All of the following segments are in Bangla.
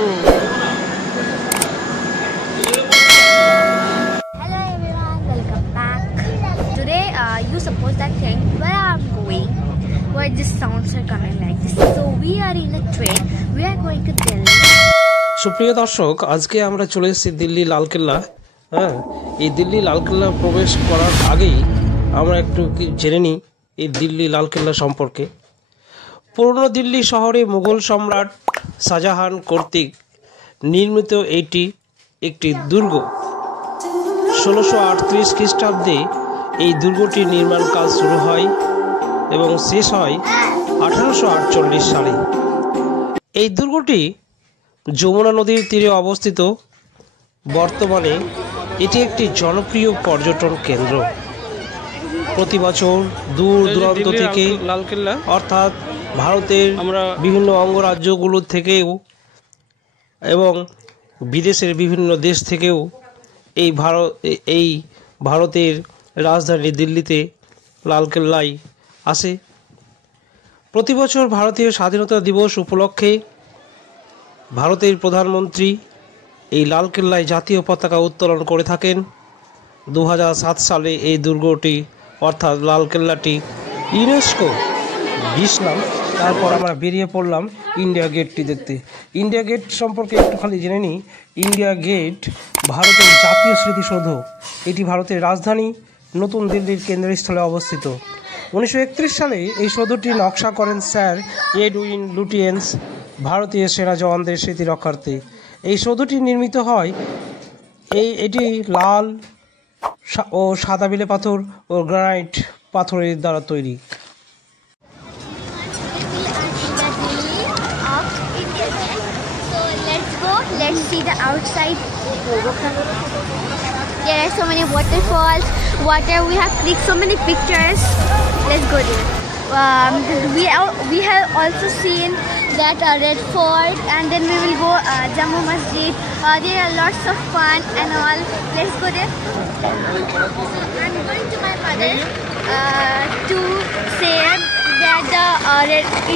Hello everyone, welcome back. Today you suppose that think where I'm going, where these sounds are coming like this. So we are in a train, we are going to Delhi. সুপ্রিয় দর্শক, আজকে আমরা চলে এসেছি দিল্লি লালকেল্লা। এই দিল্লি লালকেল্লা প্রবেশ করার আগেই আমরা একটু জেনে নিই এই দিল্লি লালকেল্লা সম্পর্কে। পুরনো দিল্লি শহরে মুঘল সম্রাট শাহজাহান কর্তৃক নির্মিত এটি একটি দুর্গ। 1638 খ্রিস্টাব্দে এই দুর্গটির নির্মাণ কাজ শুরু হয় এবং শেষ হয় 1848 সালে। এই দুর্গটি যমুনা নদীর তীরে অবস্থিত। বর্তমানে এটি একটি জনপ্রিয় পর্যটন কেন্দ্র। প্রতি বছর দূর দূরান্ত থেকে লালকেল্লা অর্থাৎ ভারতের বিভিন্ন অঙ্গরাজ্যগুলো থেকেও এবং বিদেশের বিভিন্ন দেশ থেকেও এই ভারতের রাজধানী দিল্লিতে লালকেল্লায় আসে। প্রতি বছর ভারতীয় স্বাধীনতা দিবস উপলক্ষে ভারতের প্রধানমন্ত্রী এই লালকেল্লায় জাতীয় পতাকা উত্তোলন করে থাকেন। 2007 সালে এই দুর্গটি অর্থাৎ লালকেল্লাটি ইউনেস্কো নাম। তারপর আমরা বেরিয়ে পড়লাম ইন্ডিয়া গেটটি দেখতে। ইন্ডিয়া গেট সম্পর্কে একটুখানি জেনে নিই। ইন্ডিয়া গেট ভারতের জাতীয় স্মৃতিসৌধ। এটি ভারতের রাজধানী নতুন দিল্লির কেন্দ্রস্থলে অবস্থিত। 1931 সালে এই সৌধটির নকশা করেন স্যার এডউইন লুটিয়েন্স ভারতীয় সেনা জওয়ানদের স্মৃতি রক্ষার্থে। এই সৌধটি নির্মিত হয় এটি লাল ও সাদা বেলে পাথর ও গ্রানাইট পাথরের দ্বারা তৈরি। Let's see the outside. There are so many waterfalls, water. We have clicked so many pictures. Let's go there. We have also seen that Red Fort, and then we will go Jammu Masjid. There are lots of fun and all. Let's go there. I'm going to my mother to say that the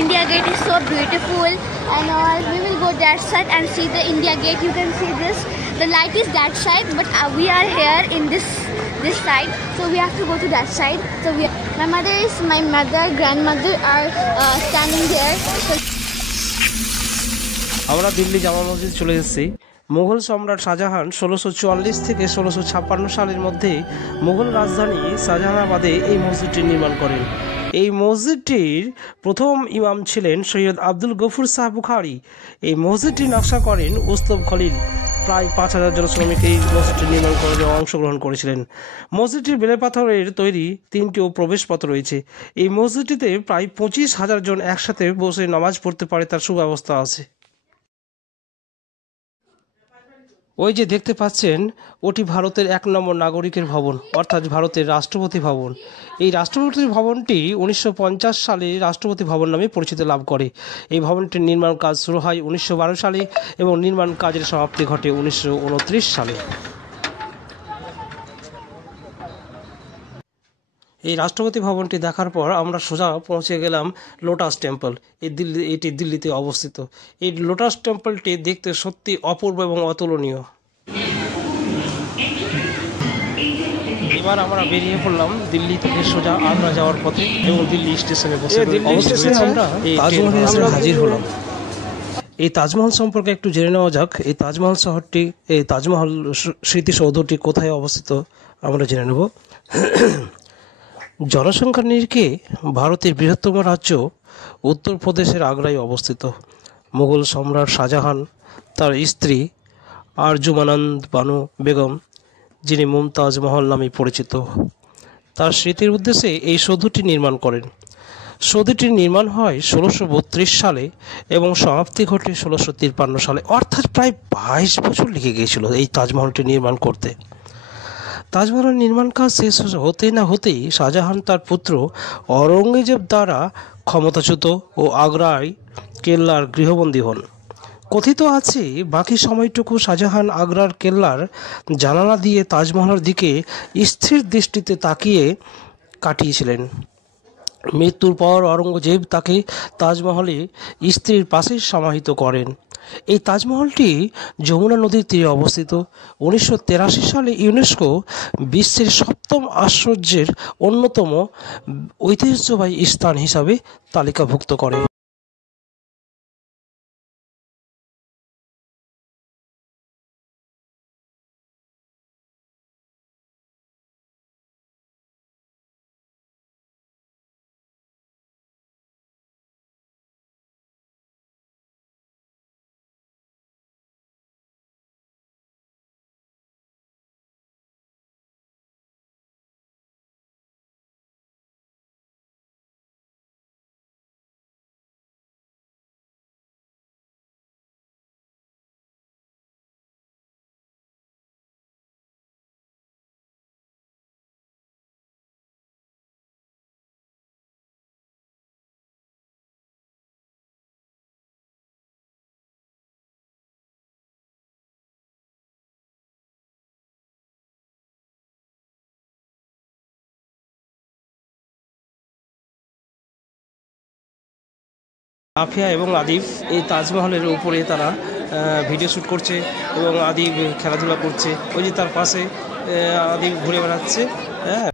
India Gate is so beautiful and all. We will go that side and see the India Gate. You can see this. The light is that side, but we are here in this side, so we have to go to that side. So my mother, grandmother are standing there. আমরা দিল্লি জামা মসজিদ চলে এসেছি। মুঘল সম্রাট শাহজাহান 1644 থেকে 1656 সালের মধ্যে মুঘল রাজধানী শাহজাহানাবাদে এই মসজিদটি নির্মাণ করেন। এই মসজিদটির প্রথম ইমাম ছিলেন সৈয়দ আব্দুল গফুর শাহ বুখারী। এই মসজিদটি নকশা করেন উস্তব খলিল। প্রায় 5000 জন শ্রমিক এই মসজিদটি নির্মাণ করে অংশগ্রহণ করেছিলেন। মসজিদটির বেলে পাথরের তৈরি 3টি প্রবেশপথ রয়েছে। এই মসজিদটিতে প্রায় 25,000 জন একসাথে বসে নামাজ পড়তে পারে তার সুব্যবস্থা আছে। ওই যে দেখতে পাচ্ছেন ওটি ভারতের 1 নম্বর নাগরিকের ভবন অর্থাৎ ভারতের রাষ্ট্রপতি ভবন। এই রাষ্ট্রপতি ভবনটি 1950 সালে রাষ্ট্রপতি ভবন নামে পরিচিতি লাভ করে। এই ভবনটির নির্মাণ কাজ শুরু হয় 1912 সালে এবং নির্মাণ কাজের সমাপ্তি ঘটে 1929 সালে। এই রাষ্ট্রপতি ভবনটি দেখার পর আমরা সোজা পৌঁছে গেলাম লোটাস টেম্পল। এটি দিল্লিতে অবস্থিত। এই লোটাস টেম্পলটি দেখতে সত্যি অপূর্ব এবং অতুলনীয়। এবার আমরা বেরিয়ে পড়লাম দিল্লি থেকে সোজা আগ্রা যাওয়ার পথে এবং দিল্লি স্টেশনে বসে আমরা তাজমহলে হাজির হলাম। এই তাজমহল সম্পর্কে একটু জেনে নেওয়া যাক। এই তাজমহল স্মৃতিসৌধটি কোথায় অবস্থিত আমরা জেনে নেব। জনসংখ্যার নিরিখে ভারতের বৃহত্তম রাজ্য উত্তরপ্রদেশের আগ্রায় অবস্থিত। মুঘল সম্রাট শাহজাহান তার স্ত্রী আরজুমানন্দ বানু বেগম, যিনি মুমতাজ মহল নামে পরিচিত, তার স্মৃতির উদ্দেশ্যে এই সৌধটি নির্মাণ করেন। সৌধটির নির্মাণ হয় 1632 সালে এবং সমাপ্তি ঘটে 1653 সালে, অর্থাৎ প্রায় 22 বছর লেগে গিয়েছিল এই তাজমহলটি নির্মাণ করতে। তাজমহলের নির্মাণ কাজ শেষ হতে না হতেই শাহজাহান তার পুত্র অরঙ্গজেব দ্বারা ক্ষমতাচ্যুত ও আগ্রায় কেল্লার গৃহবন্দী হন। কথিত আছে বাকি সময়টুকু শাহজাহান আগ্রার কেল্লার জানালা দিয়ে তাজমহলের দিকে স্থির দৃষ্টিতে তাকিয়ে কাটিয়েছিলেন। মৃত্যুর পর অরঙ্গজেব তাকে তাজমহলে স্ত্রীর পাশে সমাহিত করেন। এই তাজমহলটি যমুনা নদীর তীরে অবস্থিত। 1983 সালে ইউনেস্কো বিশ্বের 7ম আশ্চর্যের অন্যতম ঐতিহ্যবাহী স্থান হিসাবে তালিকাভুক্ত করে। আফিয়া এবং আদিব এই তাজমহলের উপরে তারা ভিডিও শ্যুট করছে এবং আদিব খেলাধুলা করছে। ওই যে তার পাশে আদিব ঘুরে বেড়াচ্ছে। হ্যাঁ।